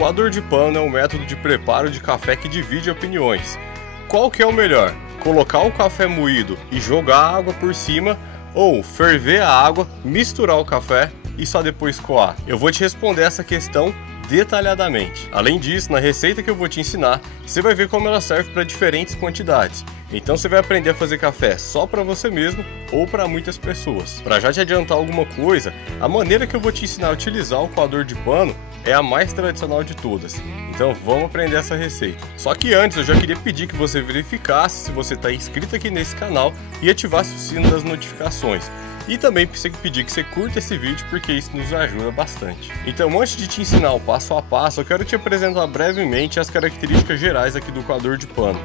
coador de pano é um método de preparo de café que divide opiniões. Qual que é o melhor? Colocar o café moído e jogar água por cima, ou ferver a água, misturar o café e só depois coar? Eu vou te responder essa questão detalhadamente. Além disso, na receita que eu vou te ensinar, você vai ver como ela serve para diferentes quantidades. Então você vai aprender a fazer café só para você mesmo ou para muitas pessoas. Para já te adiantar alguma coisa, a maneira que eu vou te ensinar a utilizar o coador de pano é a mais tradicional de todas. Então vamos aprender essa receita. Só que antes eu já queria pedir que você verificasse se você está inscrito aqui nesse canal e ativasse o sino das notificações. E também pedir que você curta esse vídeo, porque isso nos ajuda bastante. Então, antes de te ensinar o passo a passo, eu quero te apresentar brevemente as características gerais aqui do coador de pano.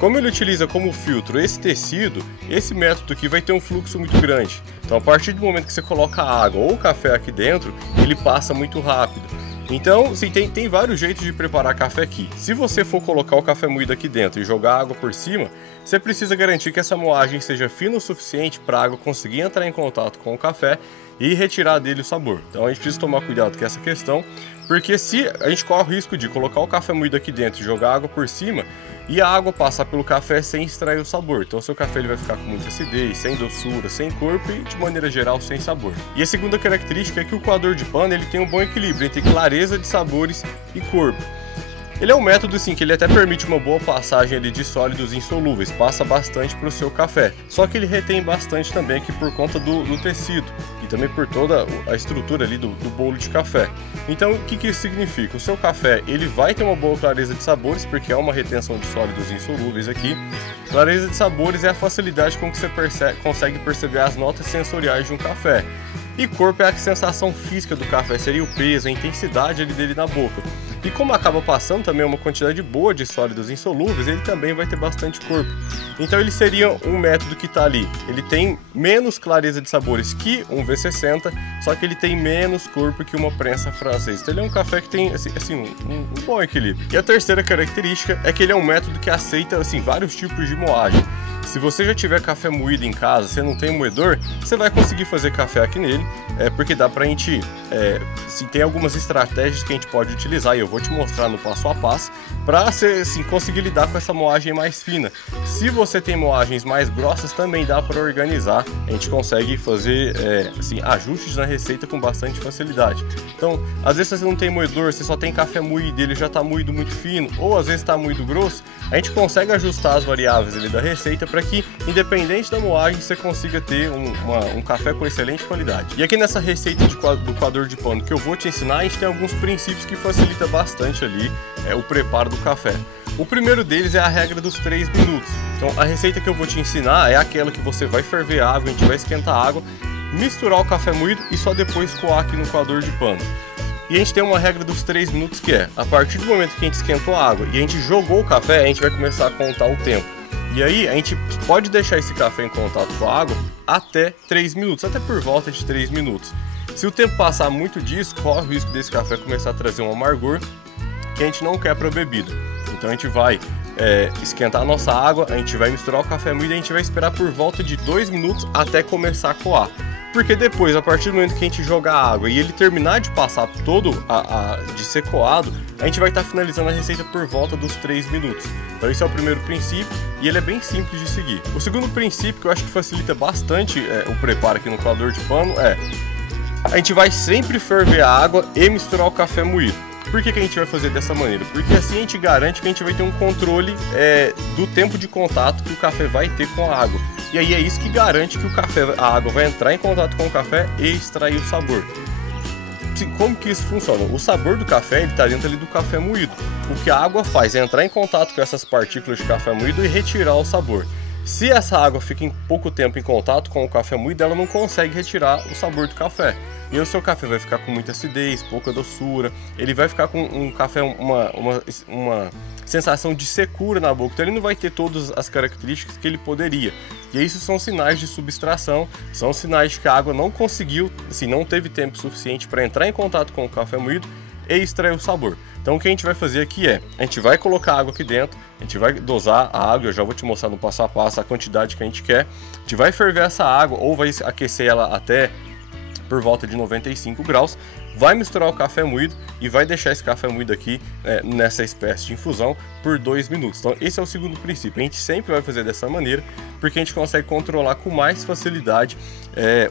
Como ele utiliza como filtro esse tecido, esse método aqui vai ter um fluxo muito grande. Então, a partir do momento que você coloca a água ou o café aqui dentro, ele passa muito rápido. Então, sim, tem vários jeitos de preparar café aqui. Se você for colocar o café moído aqui dentro e jogar água por cima, você precisa garantir que essa moagem seja fina o suficiente para a água conseguir entrar em contato com o café e retirar dele o sabor. Então a gente precisa tomar cuidado com essa questão, porque se a gente corre o risco de colocar o café moído aqui dentro e jogar água por cima, e a água passar pelo café sem extrair o sabor. Então o seu café ele vai ficar com muita acidez, sem doçura, sem corpo e de maneira geral sem sabor. E a segunda característica é que o coador de pano ele tem um bom equilíbrio entre clareza de sabores e corpo. Ele é um método assim que ele até permite uma boa passagem ali de sólidos insolúveis, passa bastante para o seu café. Só que ele retém bastante também aqui por conta do tecido e também por toda a estrutura ali do bolo de café. Então o que isso significa? O seu café ele vai ter uma boa clareza de sabores, porque é uma retenção de sólidos insolúveis aqui. Clareza de sabores é a facilidade com que você consegue perceber as notas sensoriais de um café. E corpo é a sensação física do café, seria o peso, a intensidade ali dele na boca. E como acaba passando também uma quantidade boa de sólidos insolúveis, ele também vai ter bastante corpo. Então ele seria um método que está ali. Ele tem menos clareza de sabores que um V60, só que ele tem menos corpo que uma prensa francesa. Então ele é um café que tem assim, um bom equilíbrio. E a terceira característica é que ele é um método que aceita assim, vários tipos de moagem. Se você já tiver café moído em casa, você não tem moedor, você vai conseguir fazer café aqui nele, porque dá pra gente, tem algumas estratégias que a gente pode utilizar e eu vou te mostrar no passo a passo para você assim, conseguir lidar com essa moagem mais fina. Se você tem moagens mais grossas, também dá para organizar, a gente consegue fazer ajustes na receita com bastante facilidade. Então, às vezes você não tem moedor, você só tem café moído, ele já está moído muito fino, ou às vezes está moído grosso, a gente consegue ajustar as variáveis ali da receita para que, independente da moagem, você consiga ter um café com excelente qualidade. E aqui nessa receita do coador de pano que eu vou te ensinar, a gente tem alguns princípios que facilitam bastante ali o preparo do café. O primeiro deles é a regra dos 3 minutos. Então a receita que eu vou te ensinar é aquela que você vai ferver a água, a gente vai esquentar a água, misturar o café moído e só depois coar aqui no coador de pano. E a gente tem uma regra dos 3 minutos que é, a partir do momento que a gente esquentou a água e a gente jogou o café, a gente vai começar a contar o tempo. E aí a gente pode deixar esse café em contato com a água até 3 minutos, até por volta de 3 minutos. Se o tempo passar muito disso, corre o risco desse café começar a trazer um amargor que a gente não quer para a bebida. Então a gente vai esquentar a nossa água, a gente vai misturar o café moído e a gente vai esperar por volta de 2 minutos até começar a coar. Porque depois, a partir do momento que a gente jogar a água e ele terminar de passar todo de ser coado, a gente vai estar finalizando a receita por volta dos 3 minutos. Então esse é o primeiro princípio e ele é bem simples de seguir. O segundo princípio que eu acho que facilita bastante o preparo aqui no coador de pano é a gente vai sempre ferver a água e misturar o café moído. Por que a gente vai fazer dessa maneira? Porque assim a gente garante que a gente vai ter um controle do tempo de contato que o café vai ter com a água. E aí é isso que garante que a água vai entrar em contato com o café e extrair o sabor. Como que isso funciona? O sabor do café está dentro ali do café moído. O que a água faz é entrar em contato com essas partículas de café moído e retirar o sabor. Se essa água fica em pouco tempo em contato com o café moído, ela não consegue retirar o sabor do café. E o seu café vai ficar com muita acidez, pouca doçura, ele vai ficar com um café, uma sensação de secura na boca, então ele não vai ter todas as características que ele poderia. E isso são sinais de substração, são sinais de que a água não conseguiu, assim, não teve tempo suficiente para entrar em contato com o café moído e extrair o sabor. Então o que a gente vai fazer aqui a gente vai colocar água aqui dentro, a gente vai dosar a água, eu já vou te mostrar no passo a passo a quantidade que a gente quer. A gente vai ferver essa água ou vai aquecer ela até por volta de 95 graus vai misturar o café moído e vai deixar esse café moído aqui nessa espécie de infusão por 2 minutos. Então esse é o segundo princípio, a gente sempre vai fazer dessa maneira, porque a gente consegue controlar com mais facilidade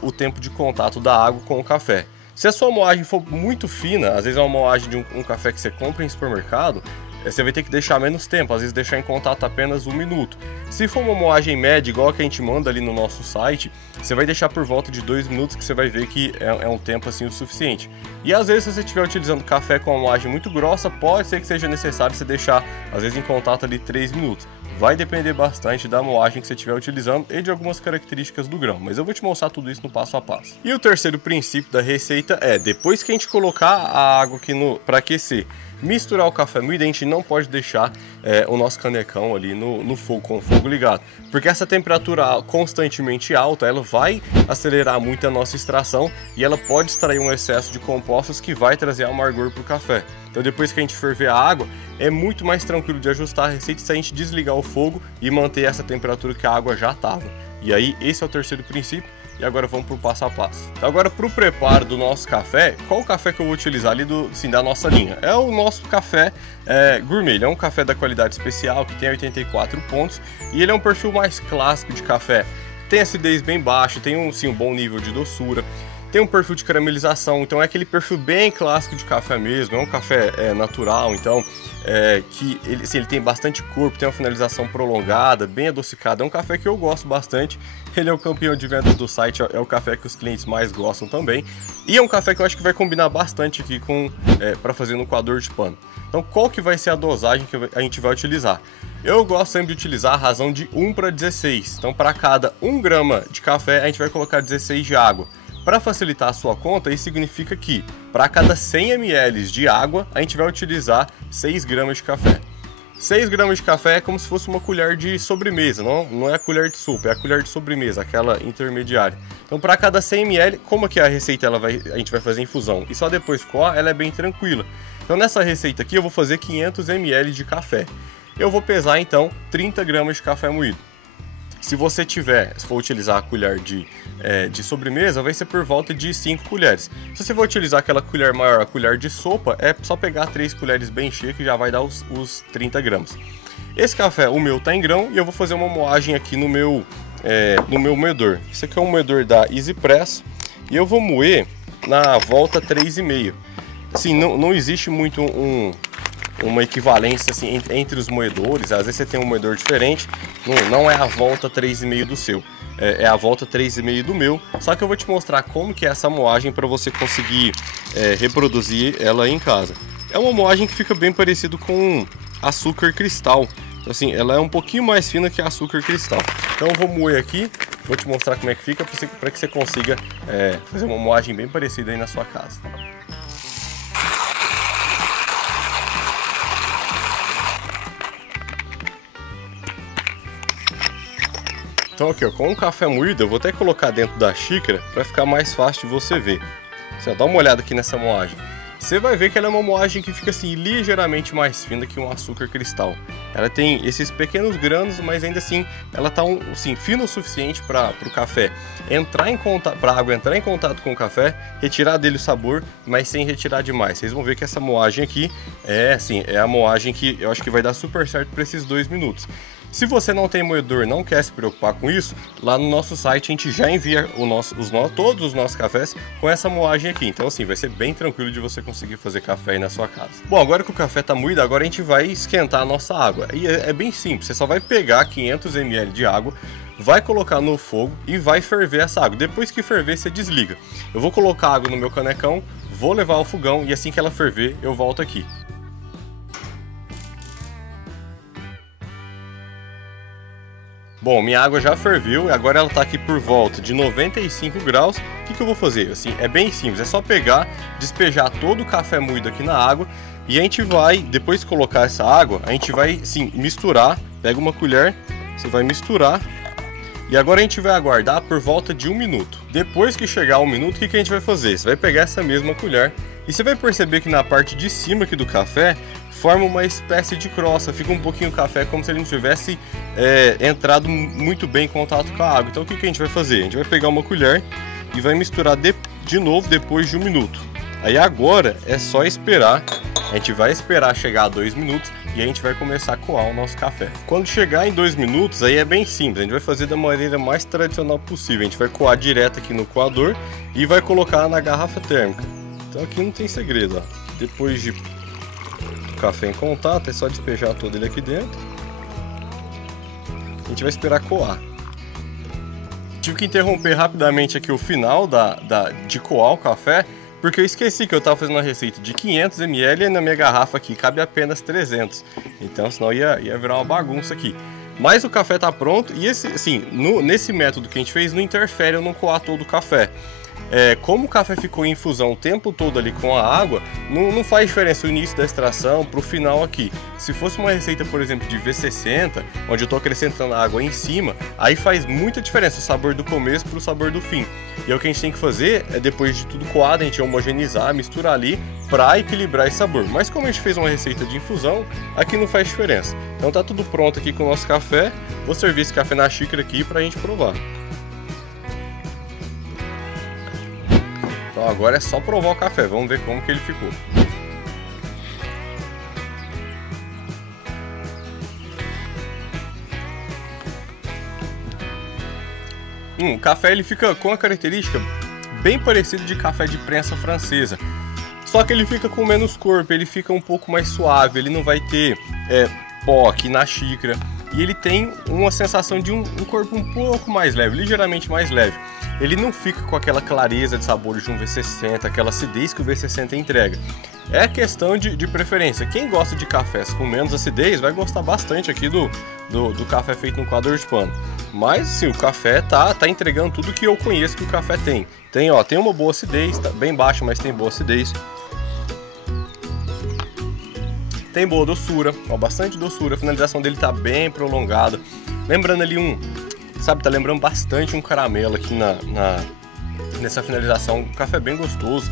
o tempo de contato da água com o café. Se a sua moagem for muito fina, às vezes é uma moagem de um café que você compra em supermercado, você vai ter que deixar menos tempo, às vezes deixar em contato apenas 1 minuto. Se for uma moagem média, igual a que a gente manda ali no nosso site, você vai deixar por volta de 2 minutos, que você vai ver que é um tempo assim o suficiente. E às vezes, se você estiver utilizando café com uma moagem muito grossa, pode ser que seja necessário você deixar, às vezes, em contato ali 3 minutos. Vai depender bastante da moagem que você estiver utilizando e de algumas características do grão, mas eu vou te mostrar tudo isso no passo a passo. E o terceiro princípio da receita é, depois que a gente colocar a água aqui para aquecer, misturar o café moído, a gente não pode deixar o nosso canecão ali no fogo, com o fogo ligado, porque essa temperatura constantemente alta, ela vai acelerar muito a nossa extração e ela pode extrair um excesso de compostos que vai trazer amargor para o café. Então depois que a gente ferver a água, é muito mais tranquilo de ajustar a receita se a gente desligar o fogo e manter essa temperatura que a água já estava. E aí esse é o terceiro princípio. E agora vamos para o passo a passo. Então agora para o preparo do nosso café, qual o café que eu vou utilizar ali da nossa linha? É o nosso café gourmet, ele é um café da qualidade especial que tem 84 pontos e ele é um perfil mais clássico de café. Tem acidez bem baixa, tem um bom nível de doçura, tem um perfil de caramelização, então é aquele perfil bem clássico de café mesmo, é um café natural, então que ele tem bastante corpo, tem uma finalização prolongada, bem adocicada, é um café que eu gosto bastante, ele é o campeão de vendas do site, é o café que os clientes mais gostam também, e é um café que eu acho que vai combinar bastante aqui para fazer no coador de pano. Então qual que vai ser a dosagem que a gente vai utilizar? Eu gosto sempre de utilizar a razão de 1 para 16, então para cada 1 grama de café a gente vai colocar 16 de água. Para facilitar a sua conta, isso significa que para cada 100 ml de água, a gente vai utilizar 6 gramas de café. 6 gramas de café é como se fosse uma colher de sobremesa, não é a colher de sopa, é a colher de sobremesa, aquela intermediária. Então para cada 100 ml, como que a receita a gente vai fazer infusão e só depois coar, ela é bem tranquila. Então nessa receita aqui eu vou fazer 500 ml de café. Eu vou pesar então 30 gramas de café moído. Se você for utilizar a colher de sobremesa, vai ser por volta de 5 colheres. Se você for utilizar aquela colher maior, a colher de sopa, é só pegar 3 colheres bem cheias que já vai dar os 30 gramas. Esse café, o meu tá em grão e eu vou fazer uma moagem aqui no meu moedor. Esse aqui é um moedor da EasyPress e eu vou moer na volta 3,5. Assim, não existe muito uma equivalência assim, entre os moedores, às vezes você tem um moedor diferente, não é a volta 3,5 do seu, é a volta 3,5 do meu, só que eu vou te mostrar como que é essa moagem para você conseguir reproduzir ela em casa. É uma moagem que fica bem parecido com açúcar cristal, então, assim, ela é um pouquinho mais fina que açúcar cristal. Então eu vou moer aqui, vou te mostrar como é que fica para que você consiga fazer uma moagem bem parecida aí na sua casa. Então aqui, ó, com o café moído, eu vou até colocar dentro da xícara para ficar mais fácil de você ver. Você dá uma olhada aqui nessa moagem. Você vai ver que ela é uma moagem que fica assim ligeiramente mais fina que um açúcar cristal. Ela tem esses pequenos granos, mas ainda assim ela tá fina o suficiente para o café entrar em contato, para a água entrar em contato com o café, retirar dele o sabor, mas sem retirar demais. Vocês vão ver que essa moagem aqui é a moagem que eu acho que vai dar super certo para esses 2 minutos. Se você não tem moedor, não quer se preocupar com isso, lá no nosso site a gente já envia todos os nossos cafés com essa moagem aqui. Então assim, vai ser bem tranquilo de você conseguir fazer café aí na sua casa. Bom, agora que o café está moído, agora a gente vai esquentar a nossa água. E é bem simples, você só vai pegar 500 ml de água, vai colocar no fogo e vai ferver essa água. Depois que ferver, você desliga. Eu vou colocar água no meu canecão, vou levar ao fogão e assim que ela ferver, eu volto aqui. Bom, minha água já ferveu e agora ela está aqui por volta de 95 graus. O que eu vou fazer? Assim, é bem simples, é só pegar, despejar todo o café moído aqui na água e a gente vai, depois de colocar essa água, a gente vai misturar, pega uma colher, você vai misturar e agora a gente vai aguardar por volta de 1 minuto. Depois que chegar 1 minuto, o que a gente vai fazer? Você vai pegar essa mesma colher e você vai perceber que na parte de cima aqui do café forma uma espécie de crosta, fica um pouquinho o café como se ele não tivesse entrado muito bem em contato com a água. Então o que a gente vai fazer? A gente vai pegar uma colher e vai misturar de novo depois de 1 minuto. Aí agora é só esperar, a gente vai esperar chegar a 2 minutos e a gente vai começar a coar o nosso café. Quando chegar em 2 minutos, aí é bem simples, a gente vai fazer da maneira mais tradicional possível. A gente vai coar direto aqui no coador e vai colocar na garrafa térmica. Então aqui não tem segredo, ó. Depois de o café em contato, é só despejar todo ele aqui dentro. A gente vai esperar coar. Tive que interromper rapidamente aqui o final de coar o café, porque eu esqueci que eu estava fazendo uma receita de 500 ml e na minha garrafa aqui cabe apenas 300. Então senão ia virar uma bagunça aqui. Mas o café está pronto e nesse método que a gente fez não interfere eu não coar todo o café. Como o café ficou em infusão o tempo todo ali com a água, não faz diferença o início da extração para o final aqui. Se fosse uma receita, por exemplo, de V60, onde eu estou acrescentando água em cima, aí faz muita diferença o sabor do começo para o sabor do fim. E o que a gente tem que fazer é, depois de tudo coado, a gente homogeneizar, misturar ali para equilibrar esse sabor. Mas como a gente fez uma receita de infusão, aqui não faz diferença. Então tá tudo pronto aqui com o nosso café. Vou servir esse café na xícara aqui para a gente provar. Então agora é só provar o café, vamos ver como que ele ficou. O café ele fica com a característica bem parecida de café de prensa francesa. Só que ele fica com menos corpo, ele fica um pouco mais suave, ele não vai ter pó aqui na xícara. E ele tem uma sensação de um corpo um pouco mais leve, ligeiramente mais leve. Ele não fica com aquela clareza de sabores de um V60, aquela acidez que o V60 entrega. É questão de preferência. Quem gosta de cafés com menos acidez vai gostar bastante aqui do café feito no coador de pano. Mas sim, o café tá entregando tudo que eu conheço que o café tem. Tem uma boa acidez, tá bem baixa, mas tem boa acidez. Tem boa doçura, bastante doçura, a finalização dele tá bem prolongada. Lembrando ali tá lembrando bastante um caramelo aqui nessa finalização. O café é bem gostoso,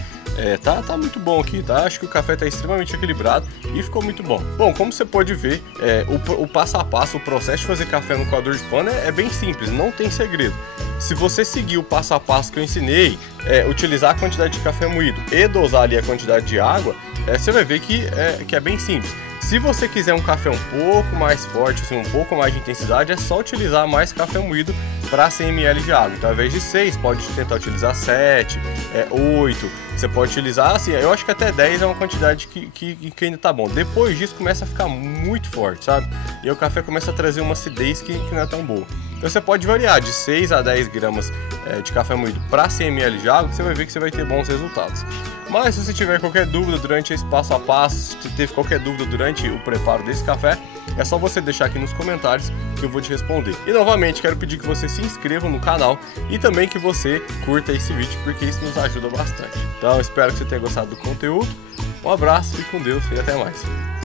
tá muito bom aqui, tá? Acho que o café tá extremamente equilibrado e ficou muito bom. Bom, como você pode ver, o passo a passo, o processo de fazer café no coador de pano é bem simples, não tem segredo. Se você seguir o passo a passo que eu ensinei, utilizar a quantidade de café moído e dosar ali a quantidade de água, você vai ver que é bem simples. Se você quiser um café um pouco mais forte, assim, um pouco mais de intensidade, é só utilizar mais café moído para 100 ml de água. Então, ao invés de 6, pode tentar utilizar 7, 8. Você pode utilizar, assim, eu acho que até 10 é uma quantidade que ainda tá bom. Depois disso, começa a ficar muito forte, sabe? E aí o café começa a trazer uma acidez que não é tão boa. Então você pode variar de 6 a 10 gramas de café moído para 100 ml de água, que você vai ver que você vai ter bons resultados. Mas se você tiver qualquer dúvida durante esse passo a passo, se teve qualquer dúvida durante o preparo desse café, é só você deixar aqui nos comentários que eu vou te responder. E novamente quero pedir que você se inscreva no canal e também que você curta esse vídeo, porque isso nos ajuda bastante. Então espero que você tenha gostado do conteúdo. Um abraço, fique com Deus e até mais.